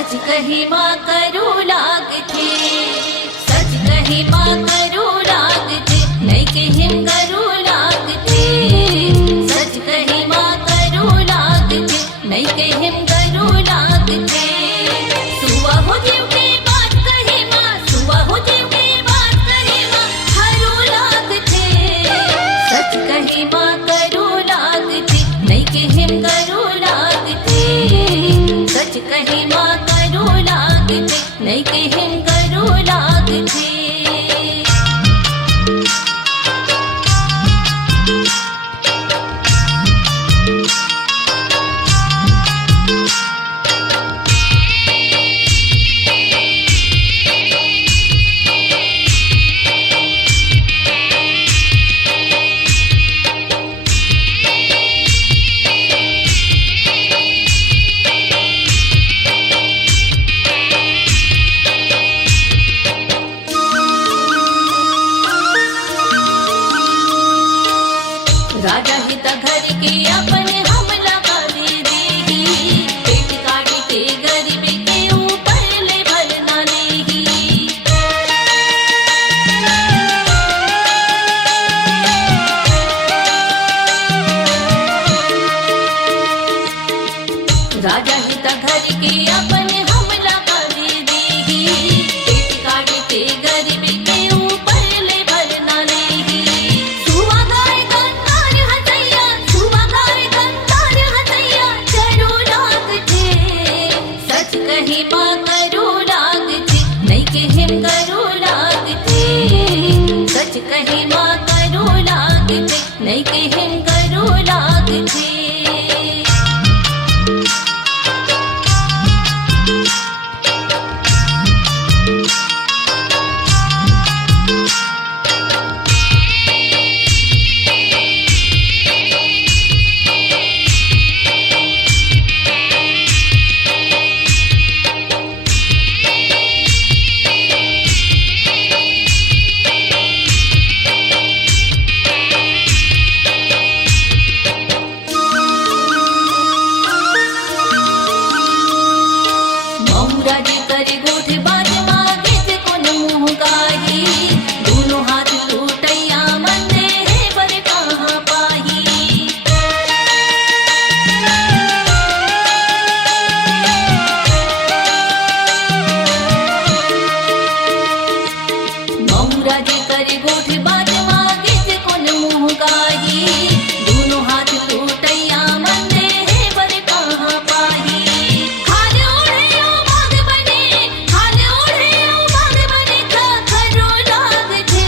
सच कही माँ करू लागथे, सच कही माँ करू लागथे, नहीं के हिम करू लागथे, सच कही माँ करू लागथे, नहीं के हिम करू लागथे। सुवा हो जीव के बात कही माँ, सुवा हो जीव के बात कही माँ हरू लागथे, सच कही माँ करू लागथे, नहीं के हिम करू लागथे, सच कही माँ करू लागथे, नहीं के हिम करू लागथे। राजा हित घर के अपने हमला कर देही, पेट काट के गरीब के ऊपर ले भरना लेही। राजा हित घर के अपने हमला कर देही, पेट काट के गरीब के ऊपर ले भरना लेही। सुवा गाय कंतार हथैया, सुवा गाय कंतार हथैया चरू लागथे, सच कही माँ करू लागथे, नहीं के हिम करू लागथे, सच कही माँ करू लागथे, नहीं के हिम करू लागथे। मौराजी करे गोठ बाज मागे से कोन मुँह काही, दोनों हाथ टूटैया मंदे है बर कहाँ पाही। मौराजी करे गोठ बाज मागे से कोन मुँह काही, दोनों हाथ टूटैया मंदे है बर कहाँ पाही। खाल ओढ़े ओ बाग बने, खाल ओढ़े ओ बाग बने खरो लागथे,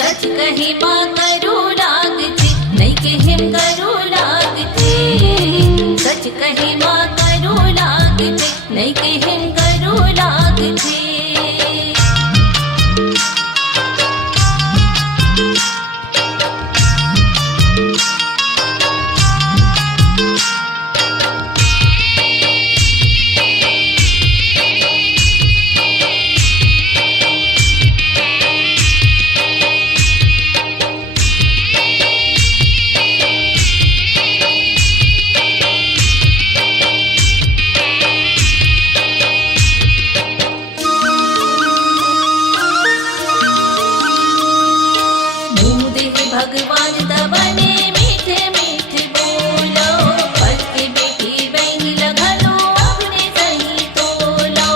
सच कही माँ करू लागथे, नहीं के हिम करू लागथे, सच कही माँ करू लागथे, नहीं के हिम करू लागथे। मुँह देख भगवान दबने मीठे मीठे बोलो, पल के बेटी बहन लगनो अपने सही तोलो।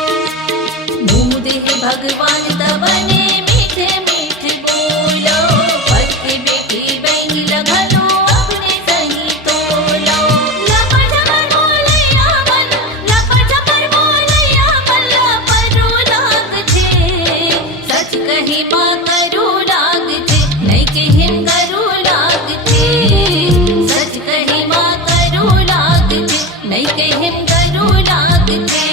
मुँह देख भगवान दबने मीठे मीठे बोलो, पल के बेटी बहन लगनो अपने सही तोलो। लपट पर बोलैया बल, लपट पर बोलैया बल परू लागथे, सच कही माँ करू लागथे, नहीं के हिम करू लागथे, सच कही माँ करू लागथे, नहीं के हिम करू लागथे।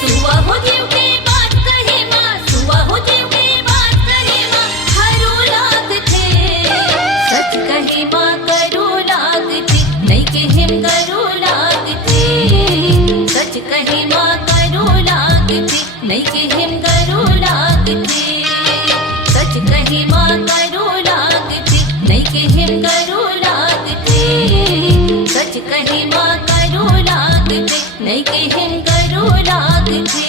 सुवा हो जीव के बात कही माँ, सुवा हो जीव के बात कही माँ हरू लागथे, सच कही माँ करू लागथे, नहीं के हिम करू लागथे, सच कही माँ करू लागथे, नहीं के हिम करू लागथे, सच सच कही माँ करो लागते नहीं के हिम करो लागते सच कही माँ करो लागते नहीं के हिम करो लागते।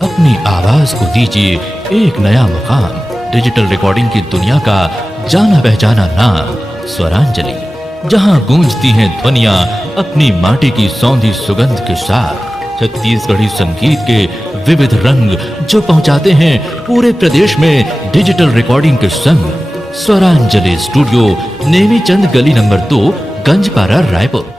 अपनी आवाज को दीजिए एक नया मुकाम। डिजिटल रिकॉर्डिंग की दुनिया का जाना पहचाना नाम स्वरांजलि, जहां गूंजती हैं ध्वनियां अपनी माटी की सौंधी सुगंध के साथ। छत्तीसगढ़ी संगीत के विविध रंग जो पहुंचाते हैं पूरे प्रदेश में डिजिटल रिकॉर्डिंग के संग। स्वरांजलि स्टूडियो, नेमी चंद गली नंबर 2, गंजपारा, रायपुर।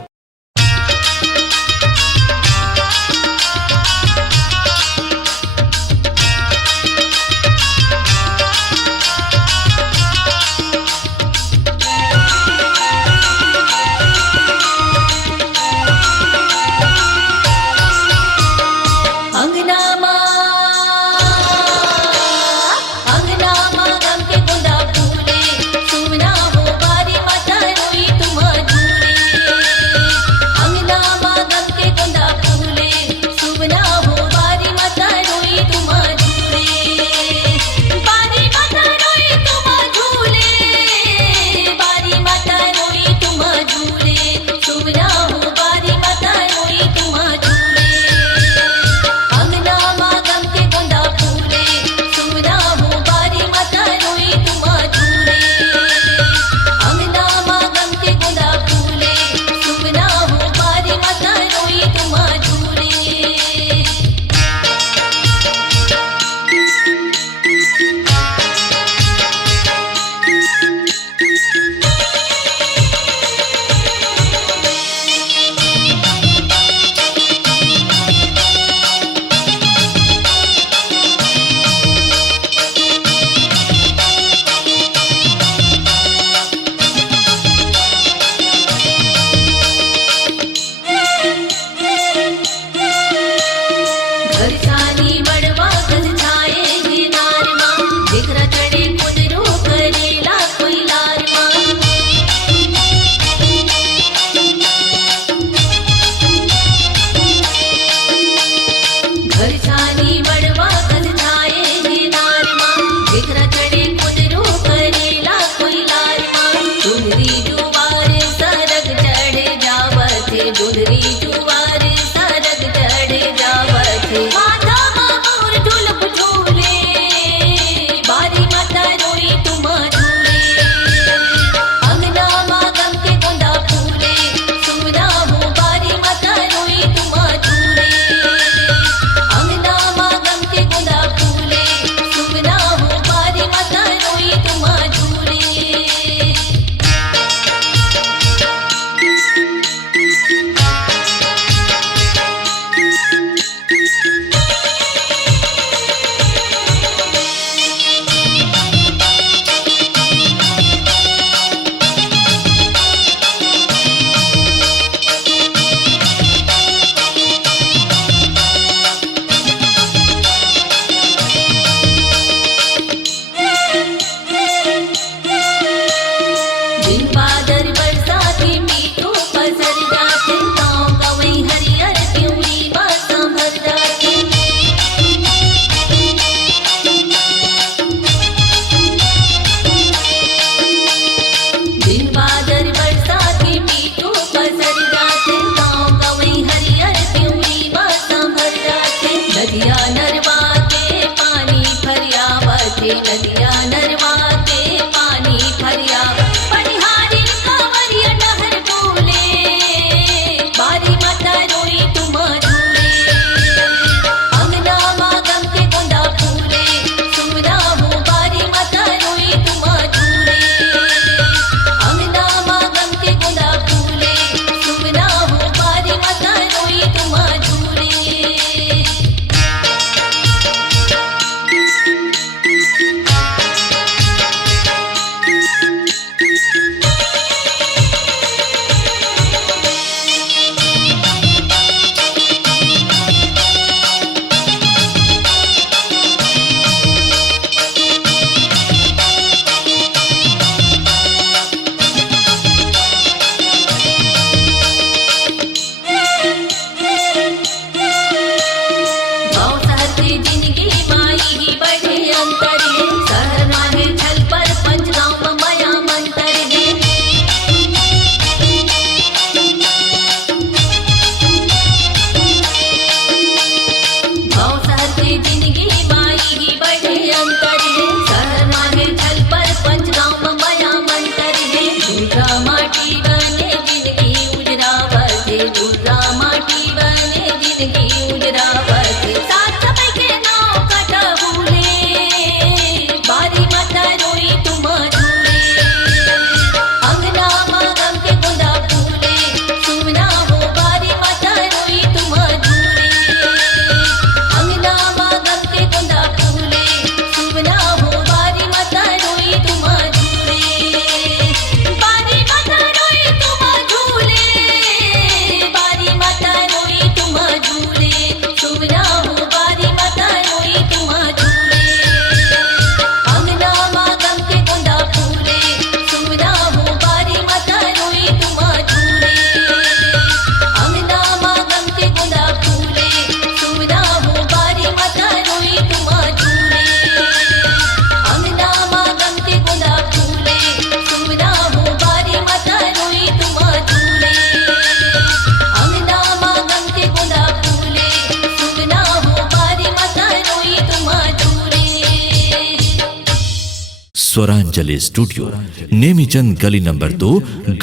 स्वरांजलि स्टूडियो, नेमीचंद गली नंबर 2,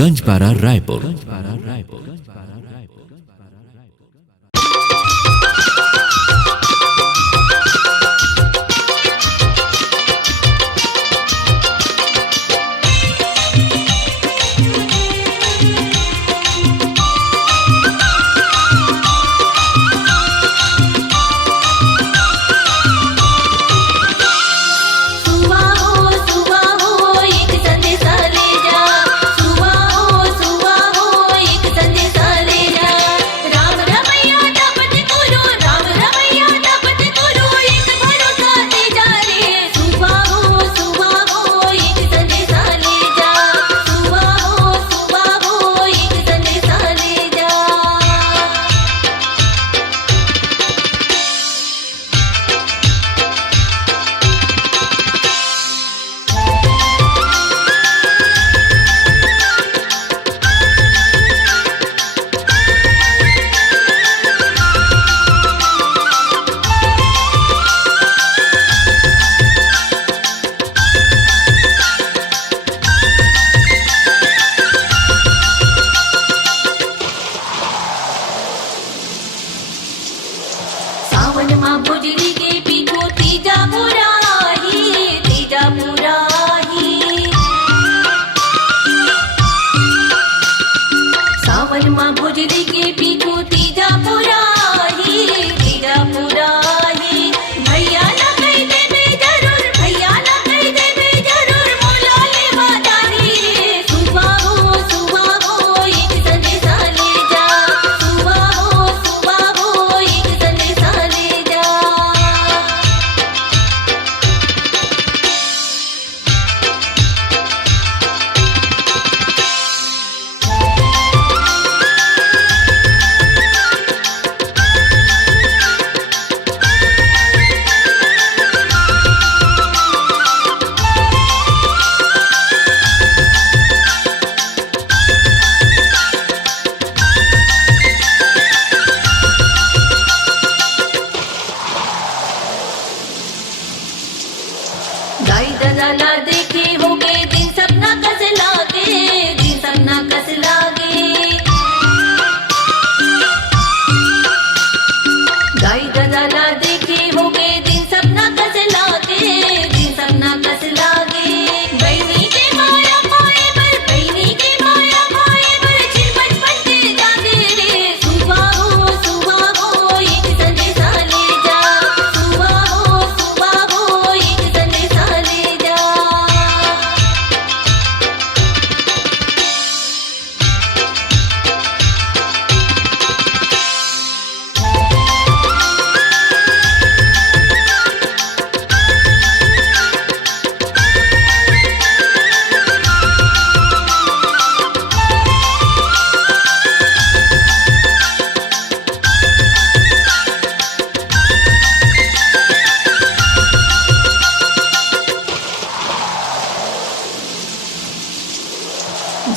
गंजपारा, रायपुर।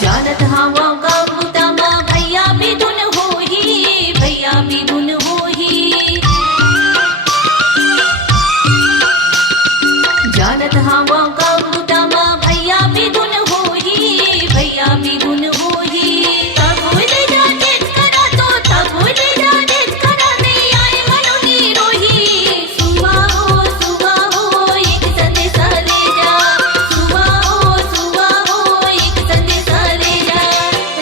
जानत हवा का भूतमा भैया भी धुन होही, भैया भी धुन होही। जानत हवा का भूतमा भैया भी धुन होही, भैया भी धुन होही। तबुल जाने करा तो तबुल जाने करा नहीं आए मनोनी रोही। सुबह हो एक संदेशा ले जा, सुबह हो एक संदेशा ले जा।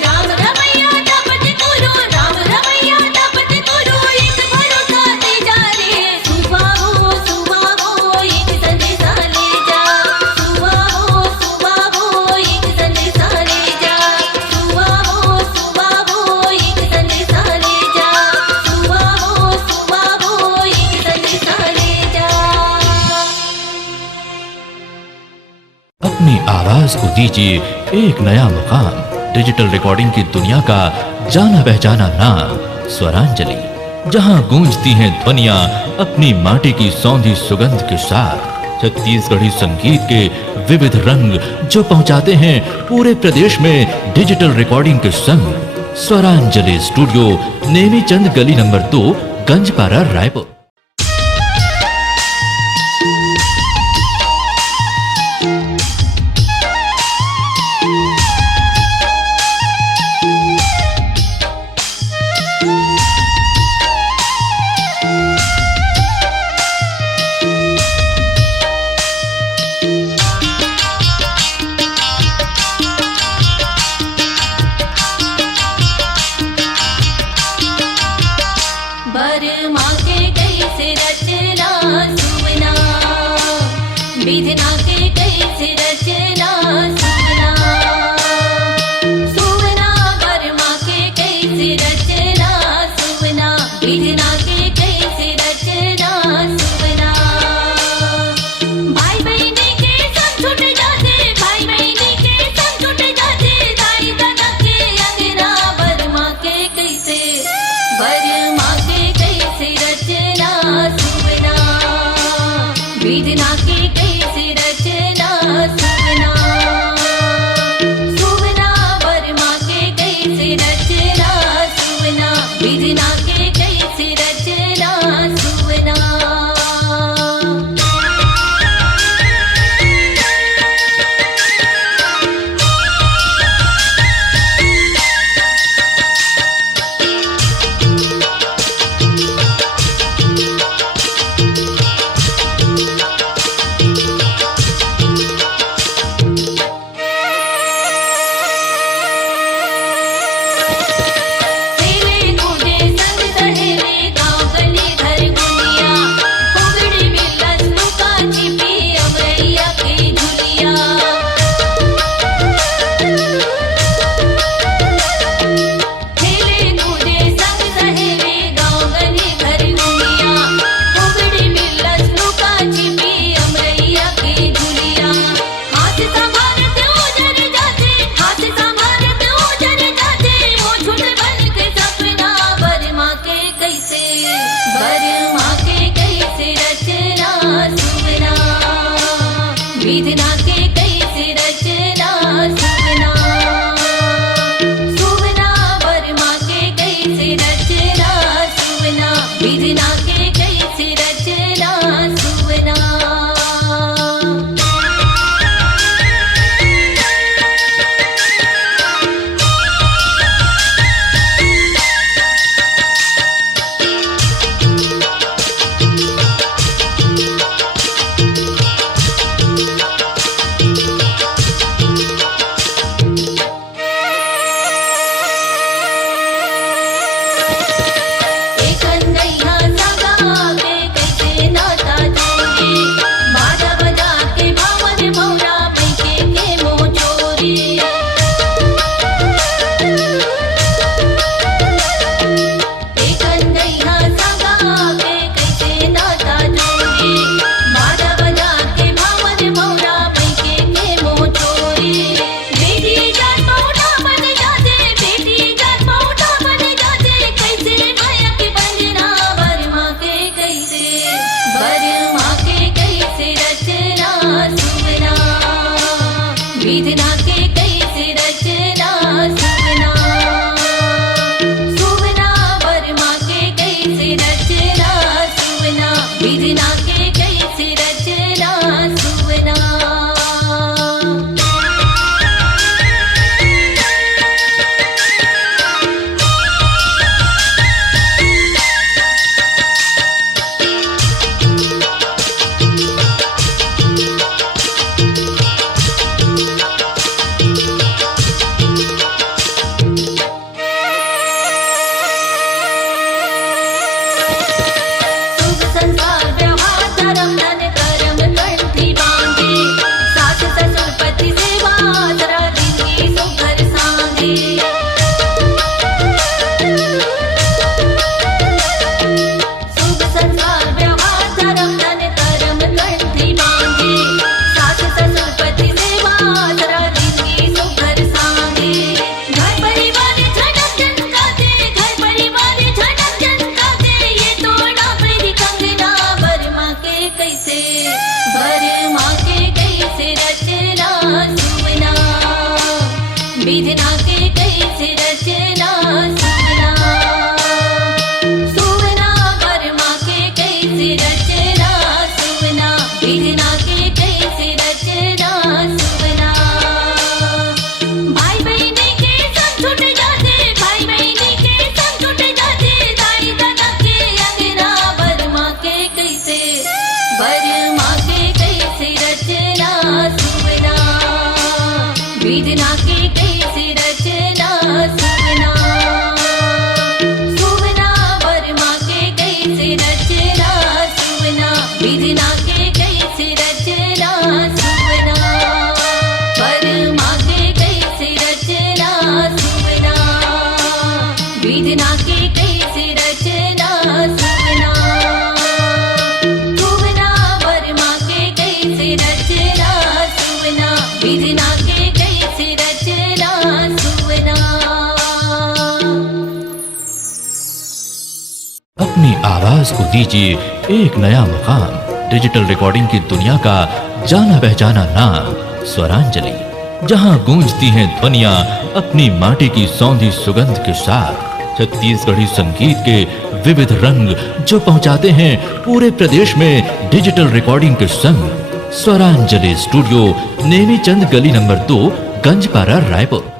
राम रमैया तपत करो, राम रमैया तपत करो, एक भरोसा दे जा रे। सुबह हो एक संदेशा ले जा, सुबह हो एक संदेशा ले जा, सुबह हो एक संदेशा ले जा, सुबह हो एक संदेशा ले जा। अपनी आवाज को दीजिए एक नया मुकाम, डिजिटल रिकॉर्डिंग की दुनिया का जाना पहचाना नाम स्वरांजलि, जहां गूंजती हैं ध्वनियां अपनी माटी की सौंधी सुगंध के साथ। छत्तीसगढ़ी संगीत के विविध रंग जो पहुंचाते हैं पूरे प्रदेश में डिजिटल रिकॉर्डिंग के संग। स्वरांजलि स्टूडियो, नेमीचंद गली नंबर 2, गंजपारा, रायपुर। विधना के कैसे रचना सुवना सुवना वर्मा के कैसे रचना सुवना विधना के कैसे रचना सुवना भाई बहनी के संग छूट जाते भाई बहनी के संग छूट जाते दाई दादा के अंगना वर्मा के कैसे रचना सुवना विधना के कैसे रचना सुवना सुवना वर्मा के कैसे रचना सुवना विधना के कैसे रचना सुवना विधना के कैसे रचना सुवना सुवना वर्मा के कैसे रचना सुवना विधना के कैसे रचना सुवना विधना के कैसे रचना सुवना सुवना वर्मा के कैसे रचना सुवना विधना के कैसे रचना सुवना विधना के कैसे रचना सुवना सुवना वर्मा के कैसे रचना सुवना विधना के कैसे रचना सुवना भाई बहनी के संग छूट जाते भाई बहनी के संग छूट जाते दाई दादा के अंगना वर्मा के कैसे रचना सुवना विधना के कैसे रचना सुवना सुवना वर्मा के कैसे रचना सुवना विधना के कैसे रचना आवाज को दीजिए एक नया मुकाम। डिजिटल रिकॉर्डिंग की दुनिया का जाना पहचाना नाम स्वरांजलि, जहां गूंजती हैं ध्वनियां अपनी माटी की सौंधी सुगंध के साथ। छत्तीसगढ़ी संगीत के विविध रंग जो पहुंचाते हैं पूरे प्रदेश में डिजिटल रिकॉर्डिंग के संग। स्वरांजलि स्टूडियो, नेमी चंद गली नंबर 2, गंजपारा, रायपुर।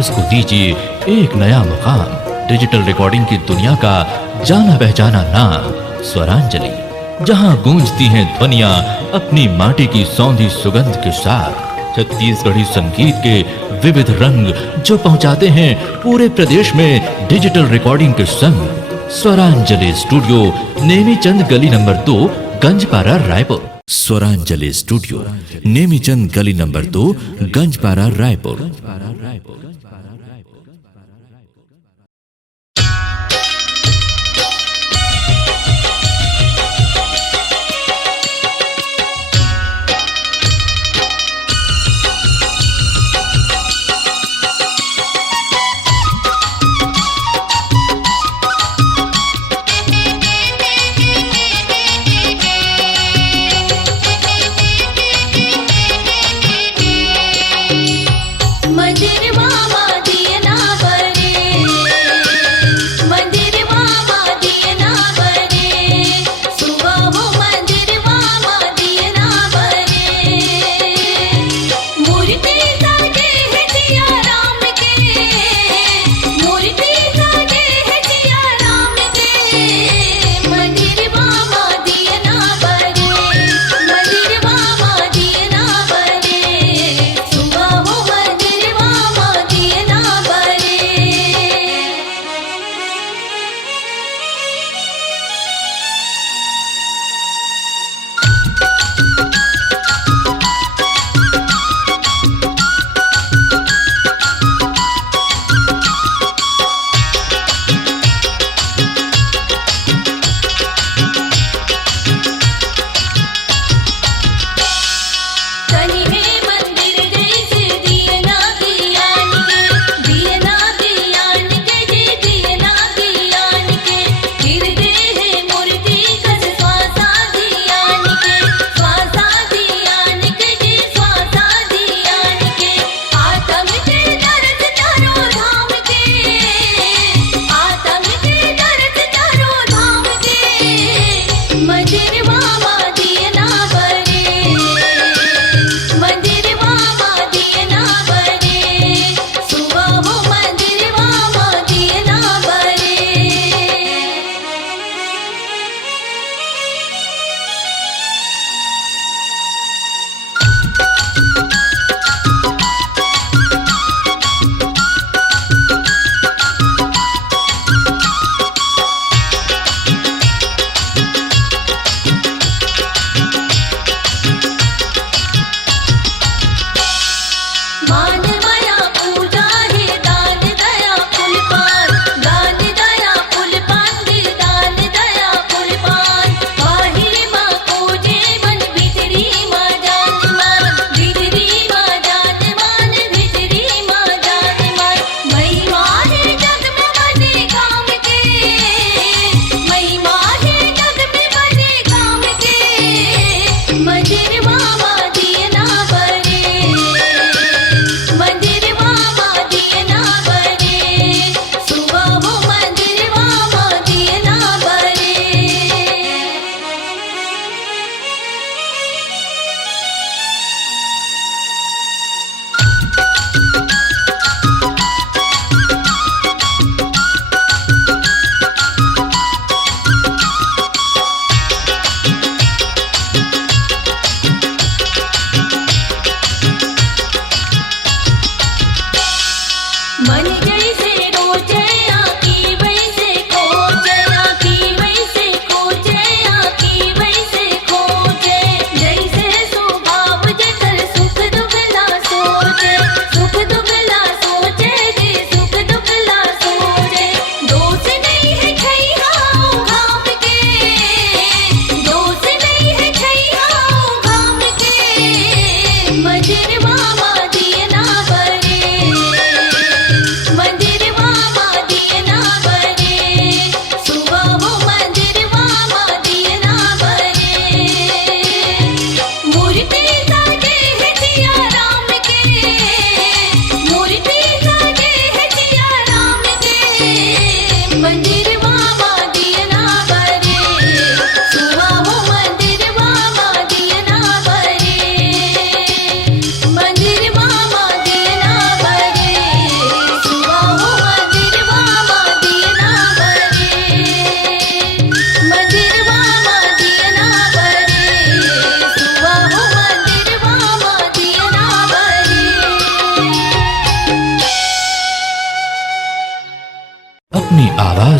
आवाज को दीजिए एक नया मुकाम। डिजिटल रिकॉर्डिंग की दुनिया का जाना पहचाना नाम स्वरांजलि, जहां गूंजती हैं ध्वनियां अपनी माटी की सौंधी सुगंध के साथ। छत्तीसगढ़ी संगीत के विविध रंग जो पहुंचाते हैं पूरे प्रदेश में डिजिटल रिकॉर्डिंग के संग। स्वरांजलि स्टूडियो, नेमीचंद गली नंबर 2, गंजपारा, रायपुर। स्वरांजलि स्टूडियो, नेमीचंद गली नंबर 2, गंजपारा, रायपुर। मधुर मामा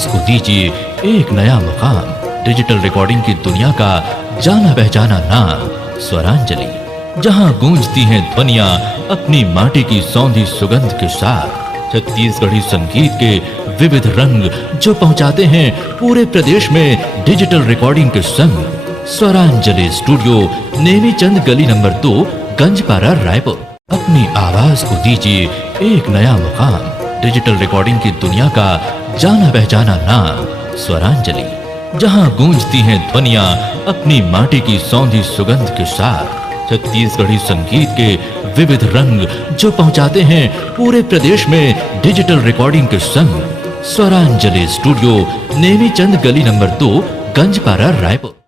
आवाज को दीजिए एक नया मुकाम। डिजिटल रिकॉर्डिंग की दुनिया का जाना पहचाना नाम स्वरांजलि, जहां गूंजती हैं ध्वनियां अपनी माटी की सौंधी सुगंध के साथ। छत्तीसगढ़ी संगीत के विविध रंग जो पहुंचाते हैं पूरे प्रदेश में डिजिटल रिकॉर्डिंग के संग। स्वरांजलि स्टूडियो नेमीचंद गली नंबर 2, गंजपारा, रायपुर। अपनी आवाज को दीजिए एक नया मुकाम। डिजिटल रिकॉर्डिंग की दुनिया का जाना पहचाना नाम स्वरांजलि, जहां गूंजती हैं ध्वनियां अपनी माटी की सौंधी सुगंध के साथ। छत्तीसगढ़ी संगीत के विविध रंग जो पहुंचाते हैं पूरे प्रदेश में डिजिटल रिकॉर्डिंग के संग। स्वरांजलि स्टूडियो नेमीचंद गली नंबर 2, गंजपारा, रायपुर।